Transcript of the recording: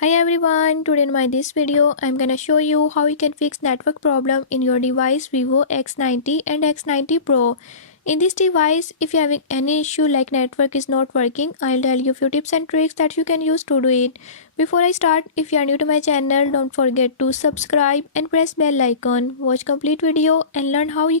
Hi everyone, today in my this video I'm gonna show you how you can fix network problem in your device Vivo X90 and X90 Pro. In this device, if you're having any issue like network is not working, I'll tell you a few tips and tricks that you can use to do it. Before I start, if you are new to my channel, don't forget to subscribe and press bell icon. Watch complete video and learn how you